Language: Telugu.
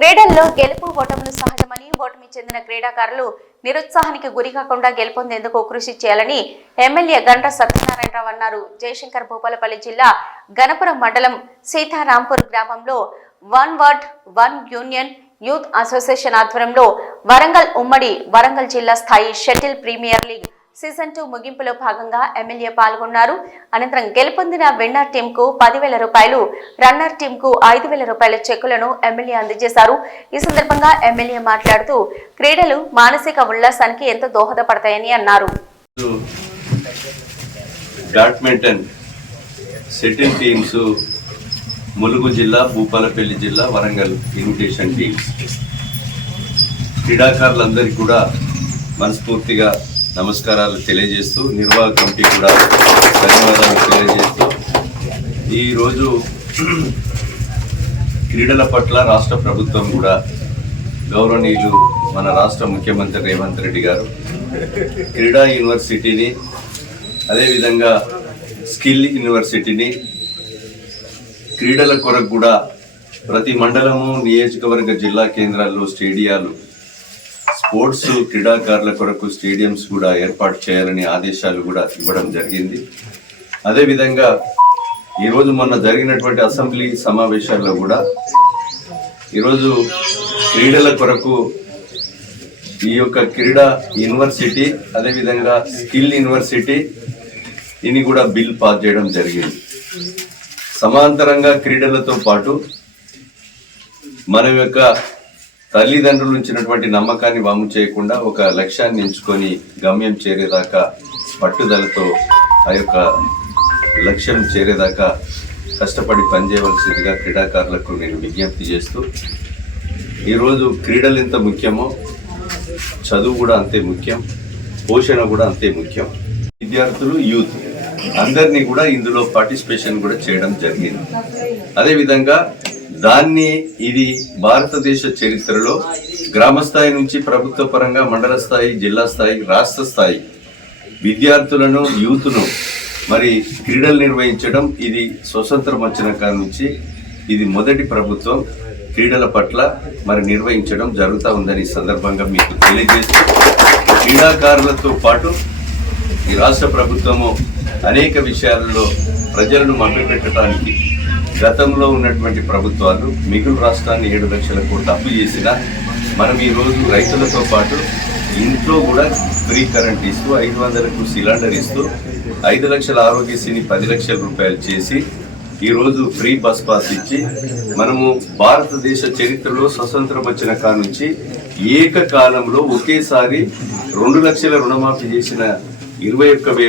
క్రీడల్లో గెలుపు ఓటములు సహజమని ఓటమి చెందిన క్రీడాకారులు నిరుత్సాహానికి గురికాకుండా గెలుపొందేందుకు కృషి చేయాలని ఎమ్మెల్యే గంట సత్యనారాయణరావు అన్నారు. జయశంకర్ భూపాలపల్లి జిల్లా గణపురం మండలం సీతారాంపూర్ గ్రామంలో one word one union youth association ఆధ్వర్యంలో వరంగల్ జిల్లా స్థాయి షటిల్ ప్రీమియర్ లీగ్ సీజన్ 2 ముగింపులో భాగంగా ఎమ్మెల్యే పాల్గొన్నారు. అనంతరం గెలుపొందిన విన్నర్ టీమ్ కు 10,000 రూపాయలు, రన్నర్ టీమ్ కు 5,000 రూపాయల చెక్కులను ఎమ్మెల్యే అందజేశారు. ఈ సందర్భంగా ఎమ్మెల్యే మాట్లాడుతూ క్రీడలు మానసిక ఉల్లాసానికి ఎంతో దోహదపడతాయని అన్నారు. బ్యాడ్మింటన్ షటిల్ టీమ్స్ ములుగు జిల్లా, భూపాలపల్లి జిల్లా, వరంగల్ ఇన్విటేషన్ టీమ్స్ క్రీడాకారులందరికీ కూడా మనస్ఫూర్తిగా నమస్కారాలు తెలియజేస్తూ, నిర్వాహక కమిటీ కూడా ధన్యవాదాలు తెలియజేస్తూ, ఈరోజు క్రీడల పట్ల రాష్ట్ర ప్రభుత్వం కూడా గౌరవనీయులు మన రాష్ట్ర ముఖ్యమంత్రి రేవంత్ రెడ్డి గారు క్రీడా యూనివర్సిటీని, అదేవిధంగా స్కిల్ యూనివర్సిటీని, క్రీడల కొరకు కూడా ప్రతి మండలము, నియోజకవర్గ, జిల్లా కేంద్రాల్లో స్టేడియాలు, స్పోర్ట్స్ క్రీడాకారుల కొరకు స్టేడియంస్ కూడా ఏర్పాటు చేయాలని ఆదేశాలు కూడా ఇవ్వడం జరిగింది. అదేవిధంగా ఈరోజు మొన్న జరిగినటువంటి అసెంబ్లీ సమావేశాల్లో కూడా ఈరోజు క్రీడల కొరకు ఈ యొక్క క్రీడా యూనివర్సిటీ, అదేవిధంగా స్కిల్ యూనివర్సిటీ ఇది కూడా బిల్ పాస్ చేయడం జరిగింది. సమాంతరంగా క్రీడలతో పాటు మన యొక్క తల్లిదండ్రులు ఉంచినటువంటి నమ్మకాన్ని వమ్ము చేయకుండా ఒక లక్ష్యాన్ని ఎంచుకొని గమ్యం చేరేదాకా పట్టుదలతో ఆ యొక్క లక్ష్యం చేరేదాకా కష్టపడి పనిచేయవలసిందిగా క్రీడాకారులకు నేను విజ్ఞప్తి చేస్తూ, ఈరోజు క్రీడలు ఎంత ముఖ్యమో చదువు కూడా అంతే ముఖ్యం, పోషణ కూడా అంతే ముఖ్యం. విద్యార్థులు, యూత్ అందరినీ కూడా ఇందులో పార్టిసిపేషన్ కూడా చేయడం జరిగింది. అదేవిధంగా ఇది భారతదేశ చరిత్రలో గ్రామ స్థాయి నుంచి ప్రభుత్వ పరంగా మండల స్థాయి, జిల్లా స్థాయి, రాష్ట్ర స్థాయి విద్యార్థులను, యూత్ను మరి క్రీడలు నిర్వహించడం ఇది స్వతంత్రం వచ్చిన కాడి నుంచి ఇది మొదటి ప్రభుత్వం క్రీడల పట్ల మరి నిర్వహించడం జరుగుతూ ఉందని సందర్భంగా మీకు తెలియజేస్తూ, క్రీడాకారులతో పాటు ఈ రాష్ట్ర ప్రభుత్వము అనేక విషయాలలో ప్రజలను మభ్యపెట్టడానికి గతంలో ఉన్నటువంటి ప్రభుత్వాలు మిగులు రాష్ట్రాన్ని 7 లక్షల కోట్లు అప్పు చేసినా మనం ఈరోజు రైతులతో పాటు ఇంట్లో కూడా ఫ్రీ కరెంట్ ఇస్తూ, 500కు సిలిండర్ ఇస్తూ, 5 లక్షల ఆరోగ్యశ్రీని 10 లక్షల రూపాయలు చేసి ఈరోజు ఫ్రీ బస్ పాస్ ఇచ్చి మనము భారతదేశ చరిత్రలో స్వతంత్రం వచ్చిన కాడ నుంచి ఏకకాలంలో ఒకేసారి 2 లక్షల రుణమాఫీ చేసిన 21,000